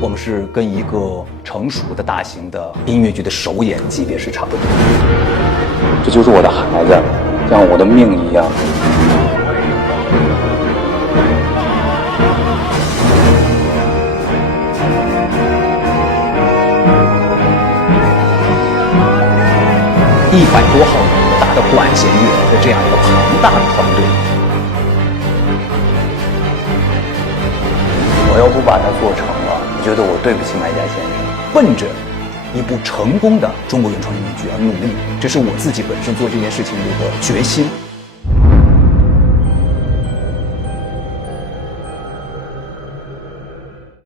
我们是跟一个成熟的大型的音乐剧的首演级别是差不多。这就是我的孩子，像我的命一样。100多号武大的管弦乐的这样一个庞大的团队，我要不把它做成了，我觉得我对不起麦家先生。奔着一部成功的中国原创音乐剧而努力，这是我自己本身做这件事情的一个决心。